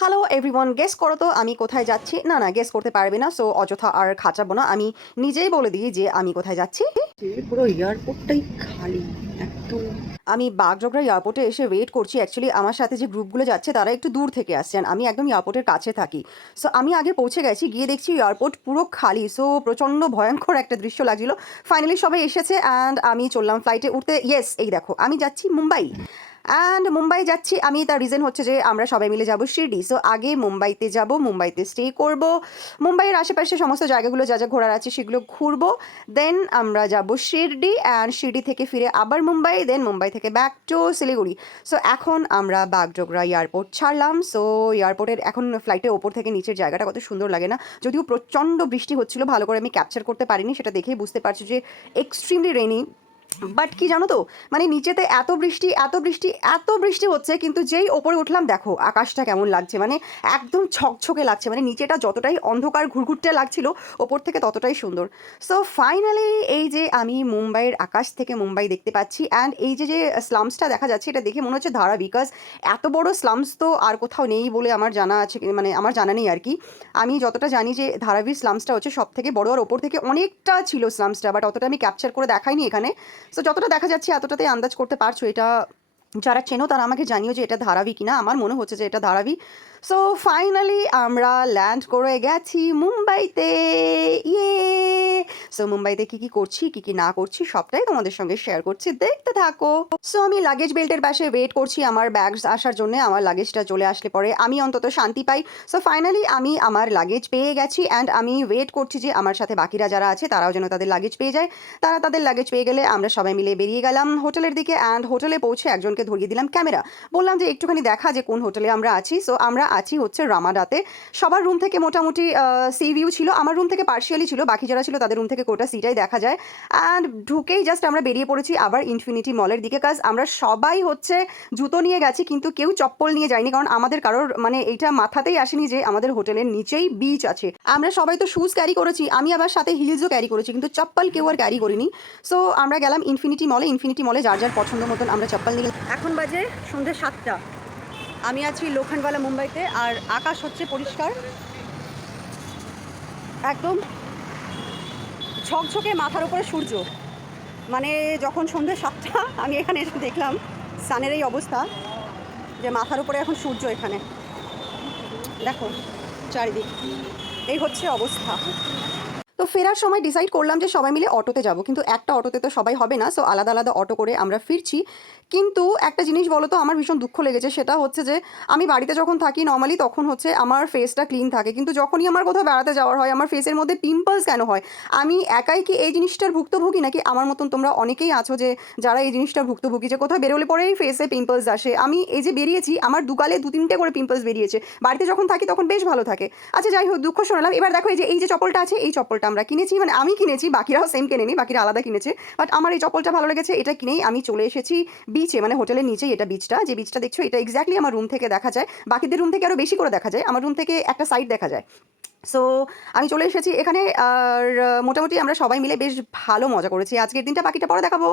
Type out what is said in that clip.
Hello everyone, guess করো তো আমি কোথায় যাচ্ছি? না না, গেস করতে পারবে না, সো অযথা আর খাচাবো না, আমি নিজেই বলে দিই যে আমি কোথায় যাচ্ছি। পুরো এয়ারপোর্টটাই খালি একদম। আমি বাগডোগরা এয়ারপোর্টে এসে ওয়েট করছি। অ্যাকচুয়ালি আমার সাথে যে গ্রুপগুলো যাচ্ছে তারা একটু দূর থেকে আসছেন, আমি একদম এয়ারপোর্টের কাছে থাকি। সো আমি আগে পৌঁছে গেছি, গিয়ে দেখছি এয়ারপোর্ট পুরো খালি। সো প্রচণ্ড ভয়ঙ্কর একটা দৃশ্য লাগছিল। ফাইনালি সবাই এসেছে অ্যান্ড আমি চললাম ফ্লাইটে উঠতে। ইয়েস, এই দেখো আমি যাচ্ছি মুম্বাই। অ্যান্ড মুম্বাই যাচ্ছি আমি, তার রিজন হচ্ছে যে আমরা সবাই মিলে যাব শিরডি। সো আগে মুম্বাইতে যাব, মুম্বাইতে স্টে করব, মুম্বাইয়ের আশেপাশে সমস্ত জায়গাগুলো যা যা ঘোরার আছে সেগুলো ঘুরবো। দেন আমরা যাব শিরডি, অ্যান্ড শিরডি থেকে ফিরে আবার মুম্বাই, দেন মুম্বাই থেকে ব্যাক টু শিলিগুড়ি। সো এখন আমরা বাগডোগরা এয়ারপোর্ট ছাড়লাম। সো এয়ারপোর্টের এখন ফ্লাইটের ওপর থেকে নিচের জায়গাটা কত সুন্দর লাগে না? যদিও প্রচণ্ড বৃষ্টি হচ্ছিল, ভালো করে আমি ক্যাপচার করতে পারিনি, সেটা দেখেই বুঝতে পারছি যে এক্সট্রিমলি রেনি। বাট কি জানো তো, মানে নিচেতে এত বৃষ্টি এত বৃষ্টি এত বৃষ্টি হচ্ছে, কিন্তু যেই ওপরে উঠলাম দেখো আকাশটা কেমন লাগছে, মানে একদম ছকছকে লাগছে, মানে নিচেটা যতটাই অন্ধকার ঘুরঘুরতে লাগছিল ওপর থেকে ততটাই সুন্দর। সো ফাইনালি এই যে আমি মুম্বাইয়ের আকাশ থেকে মুম্বাই দেখতে পাচ্ছি, অ্যান্ড এই যে যে স্লামসটা দেখা যাচ্ছে এটা দেখে মনে হচ্ছে ধারা, বিকজ এত বড় স্লামস তো আর কোথাও নেই বলে আমার জানা আছে, মানে আমার জানা নেই আর কি। আমি যতটা জানি যে ধারাভির স্লামসটা হচ্ছে সব থেকে বড়, আর ওপর থেকে অনেকটা ছিল স্লামসটা, বাট অতটা আমি ক্যাপচার করে দেখাইনি এখানে। সো যতটা দেখা যাচ্ছে এতটাতেই আন্দাজ করতে পারছো। এটা যারা চেনো তারা আমাকে জানিও যে এটা ধারাবি কিনা, আমার মনে হচ্ছে যে এটা ধারাবি। সো ফাইনালি আমরা ল্যান্ড করে গেছি মুম্বাইতে। ইয়ে! সো মুম্বাইতে কী কী করছি কী কী না করছি সবটাই তোমাদের সঙ্গে শেয়ার করছি, দেখতে থাকো। সো আমি লাগেজ বেল্টের পাশে ওয়েট করছি আমার ব্যাগস আসার জন্য, আমার লাগেজটা চলে আসলে পরে আমি অন্তত শান্তি পাই। সো ফাইনালি আমি আমার লাগেজ পেয়ে গেছি, অ্যান্ড আমি ওয়েট করছি যে আমার সাথে বাকিরা যারা আছে তারাও যেন তাদের লাগেজ পেয়ে যায়। তারা তাদের লাগেজ পেয়ে গেলে আমরা সবাই মিলে বেরিয়ে গেলাম হোটেলের দিকে, অ্যান্ড হোটেলে পৌঁছে একজনকে ধরিয়ে দিলাম ক্যামেরা, বললাম যে একটুখানি দেখা যে কোন হোটেলে আমরা আছি। সো আমরা আছি হচ্ছে রামাডাতে। সবার রুম থেকে মোটামুটি সি ভিউ ছিল, আমার রুম থেকে পার্শিয়ালি ছিল, বাকি যারা ছিল তাদের রুম থেকে কোটা সিটাই দেখা যায়। অ্যান্ড ঢুকেই জাস্ট আমরা বেরিয়ে পড়েছি আবার ইনফিনিটি মলের দিকে, কাজ আমরা সবাই হচ্ছে জুতো নিয়ে গেছি কিন্তু কেউ চপ্পল নিয়ে যায়নি, কারণ আমাদের কারোর মানে এইটা মাথাতেই আসেনি যে আমাদের হোটেলের নিচেই বিচ আছে। আমরা সবাই তো শুজ ক্যারি করেছি, আমি আবার সাথে হিলসও ক্যারি করেছি, কিন্তু চপ্পল কেউ আর ক্যারি করিনি। সো আমরা গেলাম ইনফিনিটি মলে। ইনফিনিটি মলে যার যার পছন্দ মতন আমরা চপ্পল নিলাম। এখন বাজে সন্ধ্যে 7টা, আমি আছি লোখণ্ডওয়ালা মুম্বাইতে, আর আকাশ হচ্ছে পরিষ্কার একদম ঝকঝকে, মাথার উপরে সূর্য। মানে যখন সন্ধ্যে 7টা আমি এখানে এসে দেখলাম সানের এই অবস্থা, যে মাথার উপরে এখন সূর্য, এখানে দেখো চারিদিক, এই হচ্ছে অবস্থা। তো ফেরার সময় ডিসাইড করলাম যে সবাই মিলে অটোতে যাব, কিন্তু একটা অটোতে তো সবাই হবে না, সো আলাদা আলাদা অটো করে আমরা ফিরছি। কিন্তু একটা জিনিস বলো তো, আমার ভীষণ দুঃখ লেগেছে, সেটা হচ্ছে যে আমি বাড়িতে যখন থাকি নর্মালি তখন হচ্ছে আমার ফেসটা ক্লিন থাকে, কিন্তু যখনই আমার কোথাও বেড়াতে যাওয়ার হয় আমার ফেসের মধ্যে পিম্পলস কেন হয়? আমি একাই কি এই জিনিসটার ভুক্তভোগী, নাকি আমার মতন তোমরা অনেকেই আছো যে যারা এই জিনিসটার ভুক্তভোগী, যে কোথাও বেরোলে পরেই ফেসে পিম্পলস আসে? আমি এই যে বেরিয়েছি আমার দুগালে 2-3টে করে পিম্পলস বেরিয়েছে, বাড়িতে যখন থাকি তখন বেশ ভালো থাকে। আচ্ছা যাই হোক, দুঃখ শোনালাম। এবার দেখো এই যে চপ্পলটা আছে, এই চপ্পলটা আমরা কিনেছি, মানে আমি কিনেছি, বাকিরাও সেম কেনেনি, বাকিরা আলাদা কিনেছে, বাট আমার এই চপ্পলটা ভালো লেগেছে, এটা কিনেই আমি চলে এসেছি বিচে, মানে হোটেলের নিচেই এটা বিচটা, যে বিচটা দেখছো এটা এক্স্যাক্টলি আমার রুম থেকে দেখা যায়, বাকিদের রুম থেকে আরও বেশি করে দেখা যায়, আমার রুম থেকে একটা সাইড দেখা যায়। সো আমি চলে এসেছি এখানে, আর মোটামুটি আমরা সবাই মিলে বেশ ভালো মজা করেছি আজকের দিনটা, বাকিটা পরে দেখাবো।